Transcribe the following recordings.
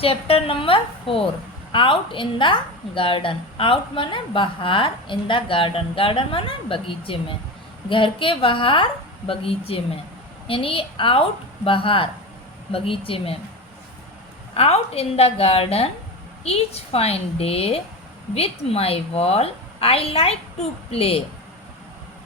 Chapter number 4 out in the garden. Out माने बाहर, इन the garden, garden माने बगीचे में, घर के बाहर बगीचे में, यानी आउट बाहर बगीचे में। Out in the garden each fine day with my ball I like to play.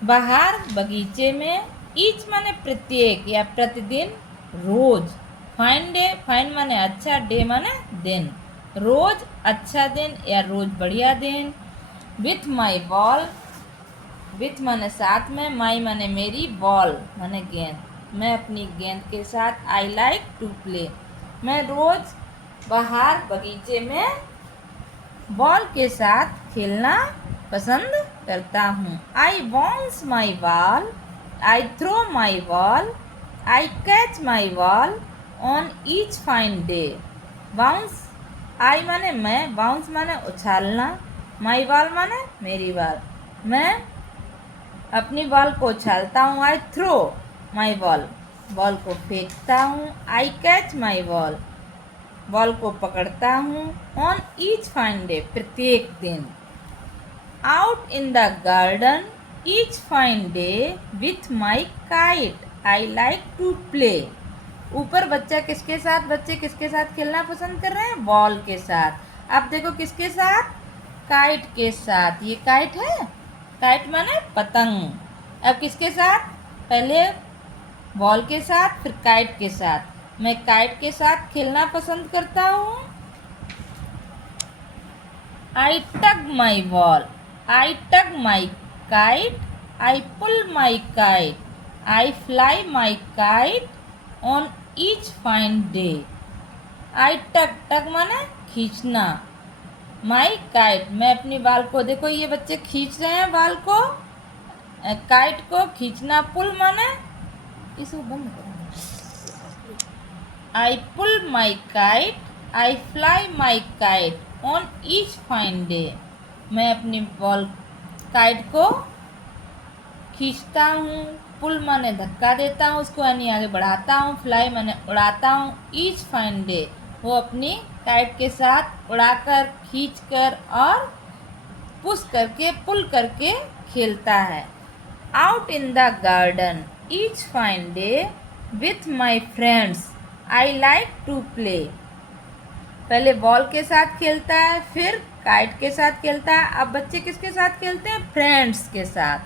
बाहर बगीचे में, ईच माने प्रत्येक या प्रतिदिन, रोज। फाइन डे, फाइन माने अच्छा, डे माने दिन, रोज अच्छा दिन या रोज बढ़िया दिन। विथ माई बॉल, विथ माने साथ में, माई माने मेरी, बॉल माने गेंद, मैं अपनी गेंद के साथ। आई लाइक टू प्ले, मैं रोज बाहर बगीचे में बॉल के साथ खेलना पसंद करता हूँ। I bounce my ball, I throw my ball, I catch my ball on each fine day. Bounce, I माने मैं, बाउंस माने उछालना, माई बॉल माने मेरी बॉल, मैं अपनी बॉल को उछालता हूँ। I throw my ball, ball को फेंकता हूँ। I catch my ball, ball को पकड़ता हूँ। ऑन ईच फाइन डे, प्रत्येक दिन। Out in the garden each fine day with my kite I like to play. ऊपर बच्चे किसके साथ खेलना पसंद कर रहे हैं? बॉल के साथ। अब देखो किसके साथ? काइट के साथ। ये काइट है, काइट माने पतंग। अब किसके साथ? पहले बॉल के साथ, फिर काइट के साथ। मैं काइट के साथ खेलना पसंद करता हूँ। I tug my ball, I tug my kite, I pull my kite, I fly my kite on each fine day. I tug, tug माने खींचना, my kite, मैं अपनी बाल को, देखो ये बच्चे खींच रहे हैं बाल को, काइट को खींचना। पुल माने, इसे बंद करो। I pull my kite, I fly my kite on each fine day. मैं अपनी बॉल काइट को खींचता हूँ, पुल माने धक्का देता हूँ उसको, यानी आगे बढ़ाता हूँ, फ्लाई माने उड़ाता हूँ। ईच फाइन डे, वो अपनी काइट के साथ उड़ाकर, खींचकर और पुश करके, पुल करके खेलता है। Out in the garden each fine day with my friends I like to play. पहले बॉल के साथ खेलता है, फिर काइट के साथ खेलता है। अब बच्चे किसके साथ खेलते हैं? फ्रेंड्स के साथ।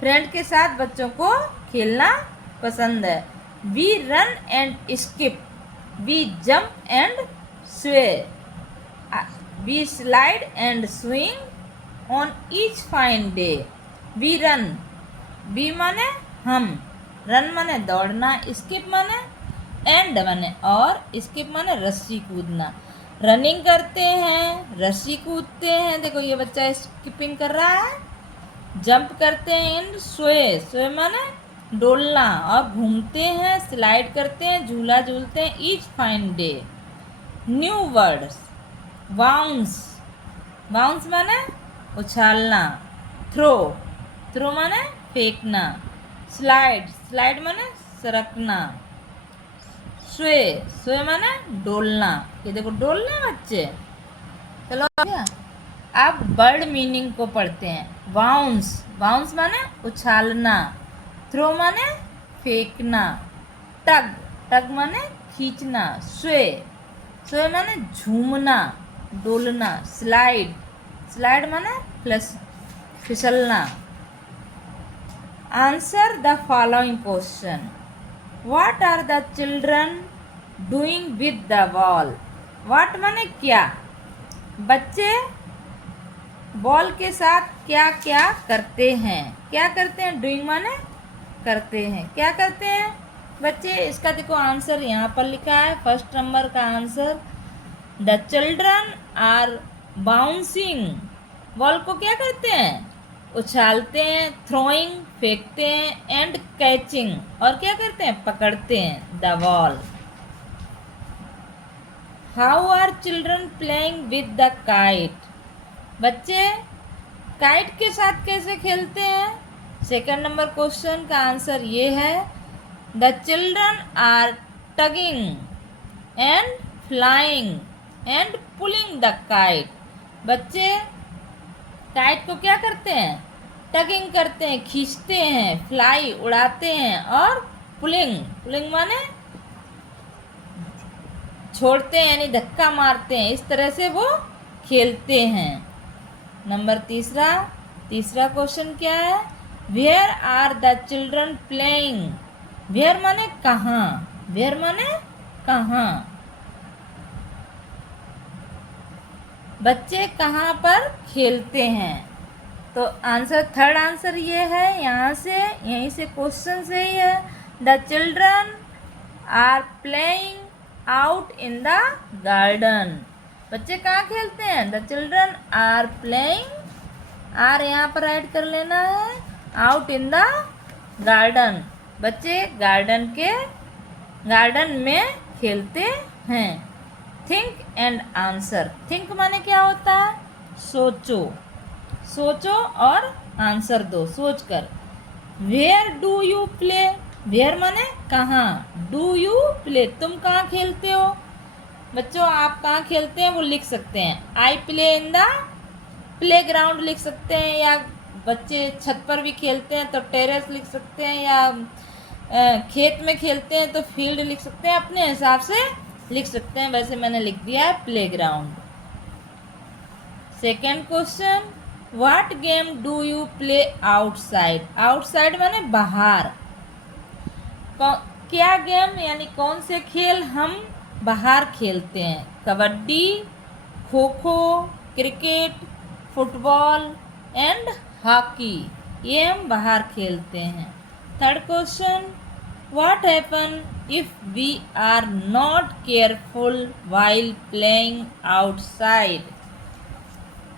फ्रेंड के साथ बच्चों को खेलना पसंद है। We run and skip, we jump and sway, we slide and swing on each fine day. We run, we माने हम, रन माने दौड़ना, स्किप माने एंड माने और, स्किप माने रस्सी कूदना। रनिंग करते हैं, रस्सी कूदते हैं, देखो ये बच्चा स्किपिंग कर रहा है। जंप करते हैं, एंड सोए, सोए माने डोलना, और घूमते हैं, स्लाइड करते हैं, झूला झूलते हैं। Each fine day. New words, bounce, bounce माने उछालना। थ्रो, थ्रो माने फेंकना। स्लाइड, स्लाइड माने सरकना। स्वे, स्वे माने डोलना। ये देखो डोल रहे हैं बच्चे। चलो अब वर्ड मीनिंग को पढ़ते हैं। बाउंस, बाउंस माने उछालना। थ्रो माने फेंकना। टग, टग माने खींचना। स्वे, स्वे माने झूमना, डोलना। स्लाइड, स्लाइड माने फिसलना। Answer the following question. What are the children doing with the ball? What माने क्या, बच्चे बॉल के साथ क्या क्या करते हैं? क्या करते हैं? डूइंग माने करते हैं। क्या करते हैं बच्चे? इसका देखो आंसर यहाँ पर लिखा है, फर्स्ट नंबर का answer. The children are bouncing, ball को क्या करते हैं? उछालते हैं। थ्रोइंग, फेंकते हैं। एंड कैचिंग, और क्या करते हैं? पकड़ते हैं the ball. How are children playing with the kite? बच्चे काइट के साथ कैसे खेलते हैं? सेकंड नंबर क्वेश्चन का आंसर ये है, the children are tugging and flying and pulling the kite. बच्चे काइट को क्या करते हैं? टगिंग करते हैं, खींचते हैं, फ्लाई उड़ाते हैं, और पुलिंग, पुलिंग माने छोड़ते हैं यानी धक्का मारते हैं। इस तरह से वो खेलते हैं। नंबर तीसरा क्वेश्चन क्या है? Where are the children playing? Where माने कहाँ, वेयर माने कहाँ, बच्चे कहाँ पर खेलते हैं। तो आंसर, थर्ड आंसर ये है, यहाँ से यहीं से क्वेश्चन से ही है। The children are playing out in the garden. बच्चे कहाँ खेलते हैं? The children are playing, are यहाँ पर ऐड कर लेना है, आउट इन द गार्डन। बच्चे गार्डन में खेलते हैं। Think and answer. थिंक माने क्या होता है? सोचो, सोचो और आंसर दो सोच कर। Where do you play? Where माने कहाँ, डू यू प्ले तुम कहाँ खेलते हो। बच्चों आप कहाँ खेलते हैं वो लिख सकते हैं। I play in the play ground लिख सकते हैं, या बच्चे छत पर भी खेलते हैं तो टेरेस लिख सकते हैं, या खेत में खेलते हैं तो फील्ड लिख सकते हैं, अपने हिसाब से लिख सकते हैं। वैसे मैंने लिख दिया है play ground. Second question, what game do you play outside? Outside माने बाहर। क्या गेम यानी कौन से खेल हम बाहर खेलते हैं? Kabaddi, kho kho, cricket, football and hockey, ये हम बाहर खेलते हैं। Third question, what happen if we are not careful while playing outside?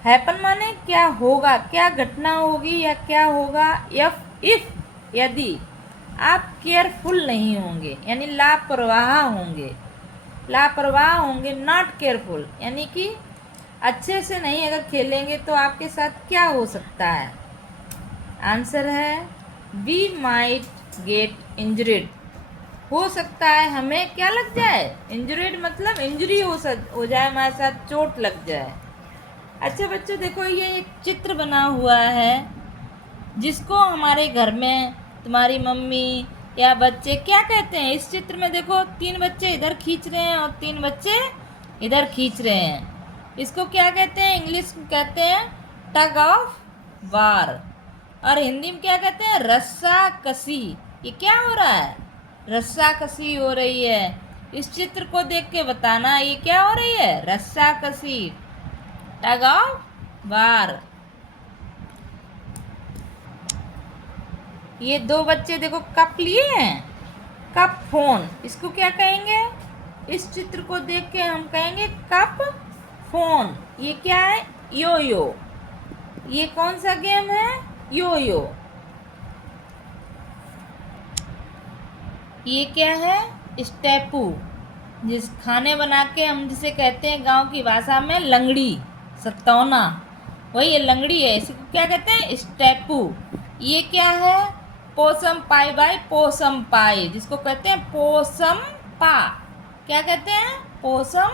Happen माने क्या होगा, क्या घटना होगी या क्या होगा। इफ यदि आप केयरफुल नहीं होंगे यानी लापरवाह होंगे, नॉट केयरफुल यानी कि अच्छे से नहीं अगर खेलेंगे तो आपके साथ क्या हो सकता है? आंसर है वी माइट गेट इंजर्ड। हो सकता है हमें क्या लग जाए? इंजर्ड मतलब इंजरी हो जाए, हमारे साथ चोट लग जाए। अच्छा बच्चों देखो, ये एक चित्र बना हुआ है जिसको हमारे घर में तुम्हारी मम्मी या बच्चे क्या कहते हैं? इस चित्र में देखो 3 बच्चे इधर खींच रहे हैं और 3 बच्चे इधर खींच रहे हैं। इसको क्या कहते हैं? इंग्लिश में कहते हैं टग ऑफ वार, और हिंदी में क्या कहते हैं? रस्सा कसी। ये क्या हो रहा है? रस्सा कसी हो रही है। इस चित्र को देख के बताना ये क्या हो रही है? रस्सा कसी, टग ऑफ वार। ये 2 बच्चे देखो कप लिए हैं, कप फोन, इसको क्या कहेंगे? इस चित्र को देख के हम कहेंगे कप फोन। ये क्या है? यो यो। ये कौन सा गेम है? यो यो। ये क्या है? स्टेपू, जिस खाने बना के हम जिसे कहते हैं गांव की भाषा में लंगड़ी, सतौना, वही ये लंगड़ी है। इसको क्या कहते हैं? स्टेपू। ये क्या है? पोसम पाई बाई पोसम पाई, जिसको कहते हैं पोसम पा। क्या कहते हैं? पोसम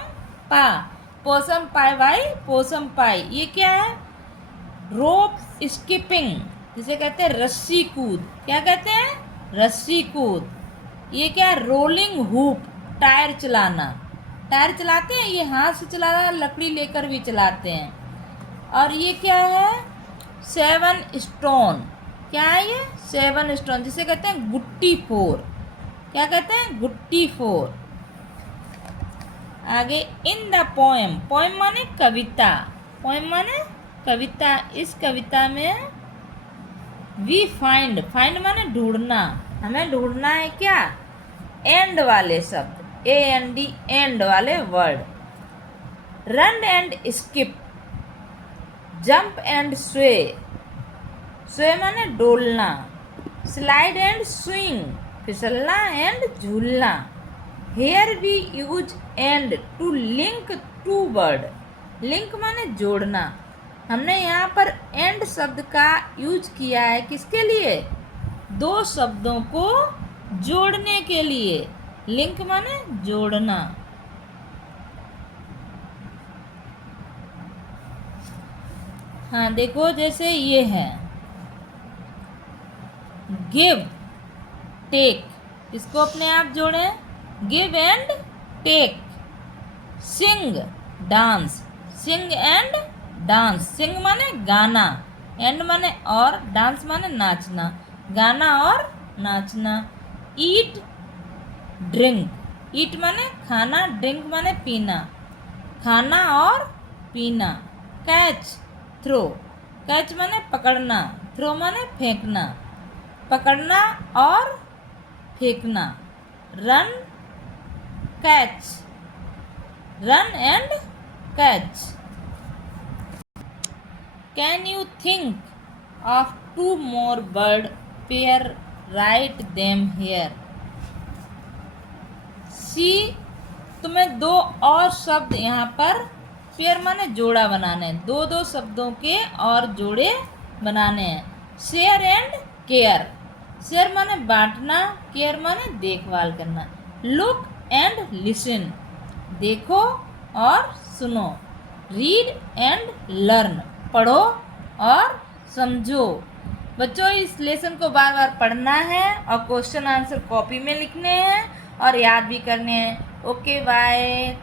पा, पोसम पाई बाई पोसम पाई। ये क्या है? रोप स्किपिंग, जिसे कहते हैं रस्सी कूद। क्या कहते हैं? रस्सी कूद। ये क्या? रोलिंग हुप, टायर चलाना। टायर चलाते हैं, ये हाथ से चलाना, लकड़ी लेकर भी चलाते हैं। और ये क्या है? 7 स्टोन। क्या है ये? 7 स्टोन, जिसे कहते हैं गुट्टी 4। क्या कहते हैं? गुट्टी 4। आगे इन द पोएम, पोएम माने कविता, पोएम माने कविता। इस कविता में वी फाइंड, फाइंड माने ढूंढना, हमें ढूंढना है क्या? एंड वाले शब्द, AND, एंड वाले word. Run and skip, jump and sway, sway माने डोलना। स्लाइड एंड स्विंग, फिसलना एंड झूलना। Here we use and to link two word, link माने जोड़ना। हमने यहाँ पर एंड शब्द का यूज किया है किसके लिए? 2 शब्दों को जोड़ने के लिए। लिंक माने जोड़ना। हाँ देखो, जैसे ये है गिव टेक, इसको अपने आप जोड़ें, give and take. Sing dance, sing and dance, sing माने गाना, एंड माने और, डांस माने नाचना, गाना और नाचना। ईट ड्रिंक, ईट माने खाना, ड्रिंक माने पीना, खाना और पीना। कैच थ्रो, कैच माने पकड़ना, थ्रो माने फेंकना, पकड़ना और फेंकना। Run catch, run and catch. Can you think of 2 more bird pair, write them here। सी, तुम्हें 2 और शब्द यहाँ पर, पेयर माने जोड़ा बनाने हैं, 2 शब्दों के और जोड़े बनाने हैं। शेयर एंड केयर, शेयर माने बांटना, केयर माने देखभाल करना। लुक एंड लिसन, देखो और सुनो। रीड एंड लर्न, पढ़ो और समझो। बच्चों, इस लेसन को बार बार पढ़ना है और क्वेश्चन आंसर कॉपी में लिखने हैं और याद भी करने हैं। Okay bye.